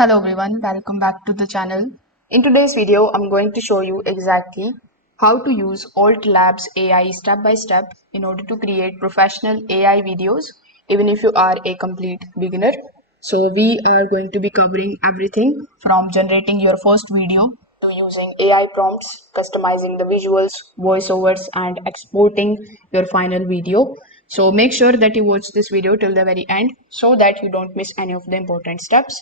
Hello everyone, welcome back to the channel. In today's video, I'm going to show you exactly how to use Atlabs AI step by step in order to create professional AI videos, even if you are a complete beginner. So we are going to be covering everything from generating your first video to using AI prompts, customizing the visuals, voiceovers, and exporting your final video. So make sure that you watch this video till the very end so that you don't miss any of the important steps.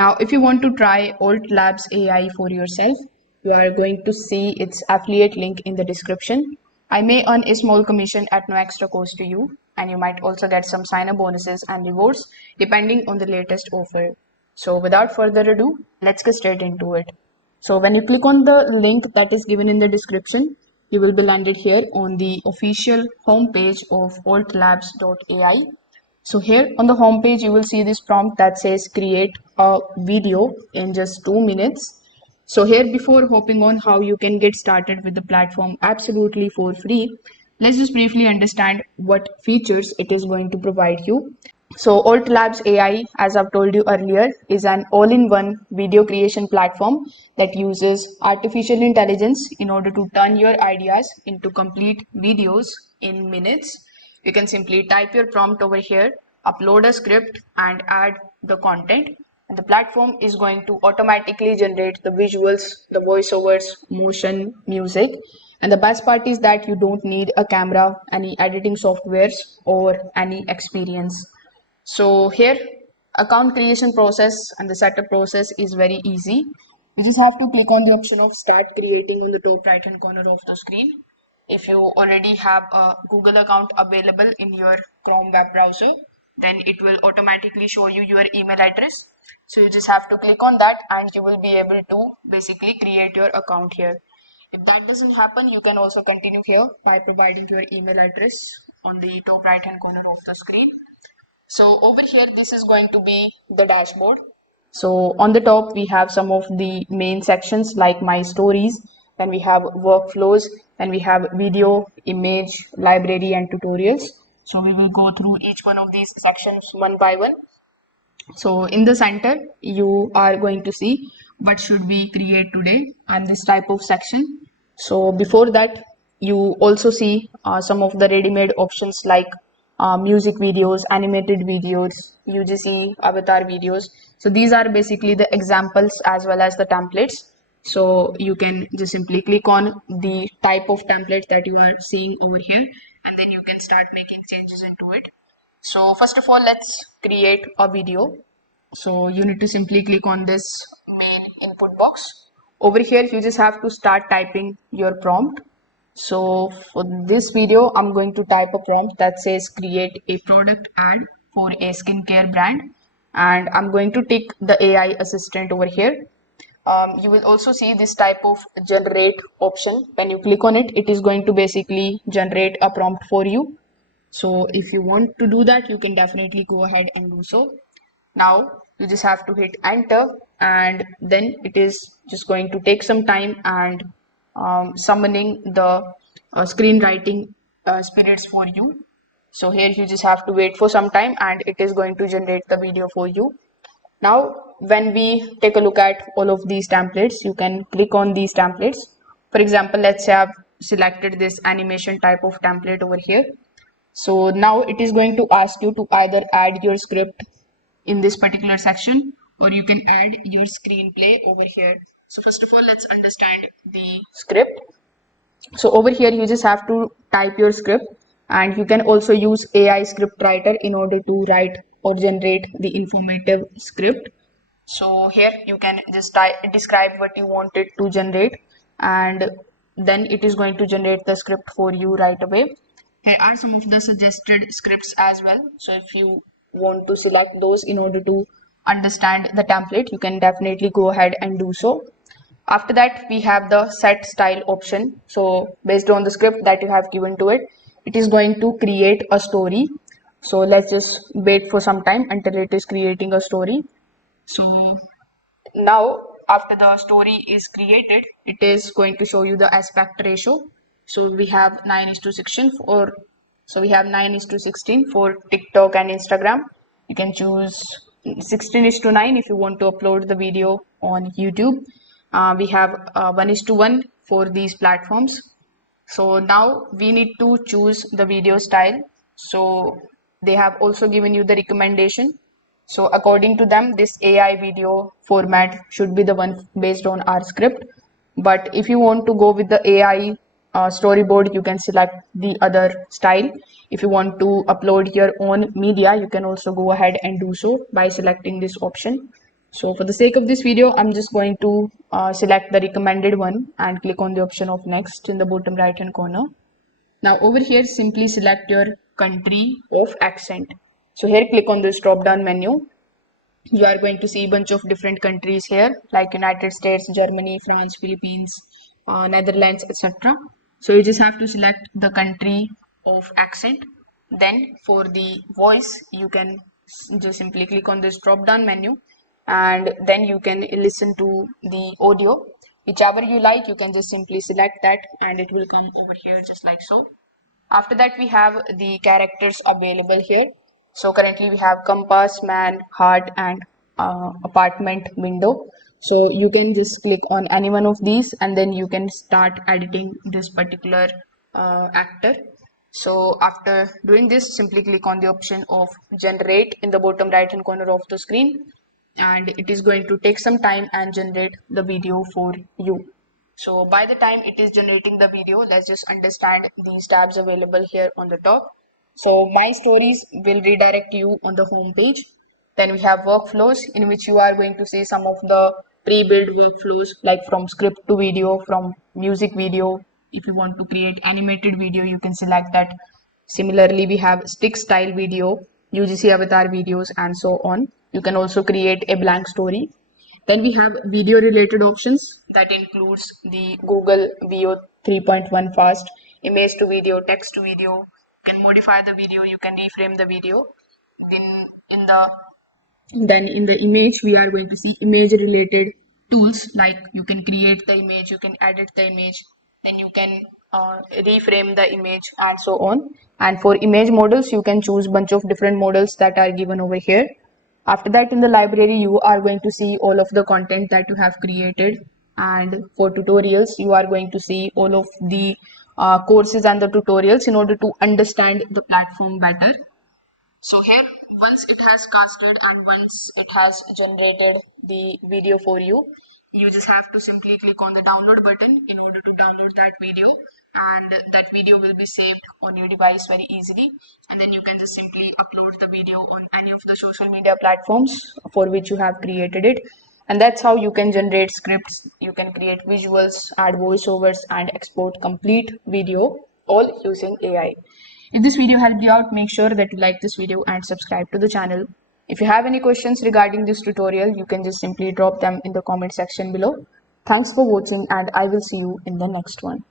Now, if you want to try Atlabs AI for yourself, you are going to see its affiliate link in the description. I may earn a small commission at no extra cost to you, and you might also get some sign-up bonuses and rewards depending on the latest offer. So without further ado, let's get straight into it. So when you click on the link that is given in the description, you will be landed here on the official homepage of altlabs.ai. So here on the home page, you will see this prompt that says create a video in just 2 minutes. So here, before hopping on how you can get started with the platform absolutely for free, let's just briefly understand what features it is going to provide you. So Altlabs AI, as I've told you earlier, is an all-in-one video creation platform that uses artificial intelligence in order to turn your ideas into complete videos in minutes. You can simply type your prompt over here, upload a script and add the content. And the platform is going to automatically generate the visuals, the voiceovers, motion, music. And the best part is that you don't need a camera, any editing softwares, or any experience. So here, account creation process and the setup process is very easy. You just have to click on the option of start creating on the top right hand corner of the screen. If you already have a Google account available in your Chrome web browser, then it will automatically show you your email address. So you just have to click on that and you will be able to basically create your account here. If that doesn't happen, you can also continue here by providing your email address on the top right hand corner of the screen. So over here, this is going to be the dashboard. So on the top, we have some of the main sections like my stories, then we have workflows, then we have video, image, library, and tutorials. So we will go through each one of these sections one by one. So in the center, you are going to see what should we create today and this type of section. So before that, you also see some of the ready-made options like music videos, animated videos, UGC, avatar videos. So these are basically the examples as well as the templates. So you can just simply click on the type of template that you are seeing over here, and then you can start making changes into it. So first of all, let's create a video. So you need to simply click on this main input box. Over here, you just have to start typing your prompt. So for this video, I'm going to type a prompt that says create a product ad for a skincare brand. And I'm going to tick the AI assistant over here. You will also see this type of generate option. When you click on it, it is going to basically generate a prompt for you. So if you want to do that, you can definitely go ahead and do so. Now you just have to hit enter, and then it is just going to take some time and summoning the screenwriting spirits for you. So here you just have to wait for some time and it is going to generate the video for you. Now, when we take a look at all of these templates, you can click on these templates. For example, let's say I've selected this animation type of template over here. So now it is going to ask you to either add your script in this particular section or you can add your screenplay over here. So first of all, let's understand the script. So over here, you just have to type your script, and you can also use AI script writer in order to write or generate the informative script. So here you can just describe what you want it to generate, and then it is going to generate the script for you right away. Here are some of the suggested scripts as well. So if you want to select those in order to understand the template, you can definitely go ahead and do so. After that, we have the set style option. So based on the script that you have given to it, it is going to create a story. So let's just wait for some time until it is creating a story. So now after the story is created, it is going to show you the aspect ratio. So we have 9:16 so we have 9:16 for TikTok and Instagram. You can choose 16:9 if you want to upload the video on YouTube. We have 1:1 for these platforms. So now we need to choose the video style. So they have also given you the recommendation. So according to them, this AI video format should be the one based on our script. But if you want to go with the AI storyboard, you can select the other style. If you want to upload your own media, you can also go ahead and do so by selecting this option. So for the sake of this video, I'm just going to select the recommended one and click on the option of next in the bottom right hand corner. Now over here, simply select your country of accent. So here click on this drop down menu. You are going to see a bunch of different countries here like United States, Germany, France, Philippines, Netherlands, etc. So you just have to select the country of accent. Then for the voice, you can just simply click on this drop down menu and then you can listen to the audio. Whichever you like, you can just simply select that and it will come over here just like so. After that, we have the characters available here. So currently we have compass, man, heart, and apartment window. So you can just click on any one of these and then you can start editing this particular actor. So after doing this, simply click on the option of generate in the bottom right hand corner of the screen, and it is going to take some time and generate the video for you. So by the time it is generating the video, let's just understand these tabs available here on the top. So my stories will redirect you on the home page. Then we have workflows in which you are going to see some of the pre-built workflows like from script to video, from music video. If you want to create animated video, you can select that. Similarly, we have stick style video, UGC avatar videos, and so on. You can also create a blank story. Then we have video related options that includes the Google VO 3.1 fast, image to video, text to video. You can modify the video, you can reframe the video. Then in the image, we are going to see image related tools like you can create the image, you can edit the image, then you can reframe the image and so on. And for image models, you can choose bunch of different models that are given over here. After that, in the library, you are going to see all of the content that you have created. And for tutorials, you are going to see all of the courses and the tutorials in order to understand the platform better. So here, once it has casted and once it has generated the video for you, you just have to simply click on the download button in order to download that video, and that video will be saved on your device very easily. And then you can just simply upload the video on any of the social media platforms for which you have created it. And that's how you can generate scripts, you can create visuals, add voiceovers, and export complete video all using AI. If this video helped you out, make sure that you like this video and subscribe to the channel. If you have any questions regarding this tutorial, you can just simply drop them in the comment section below. Thanks for watching and I will see you in the next one.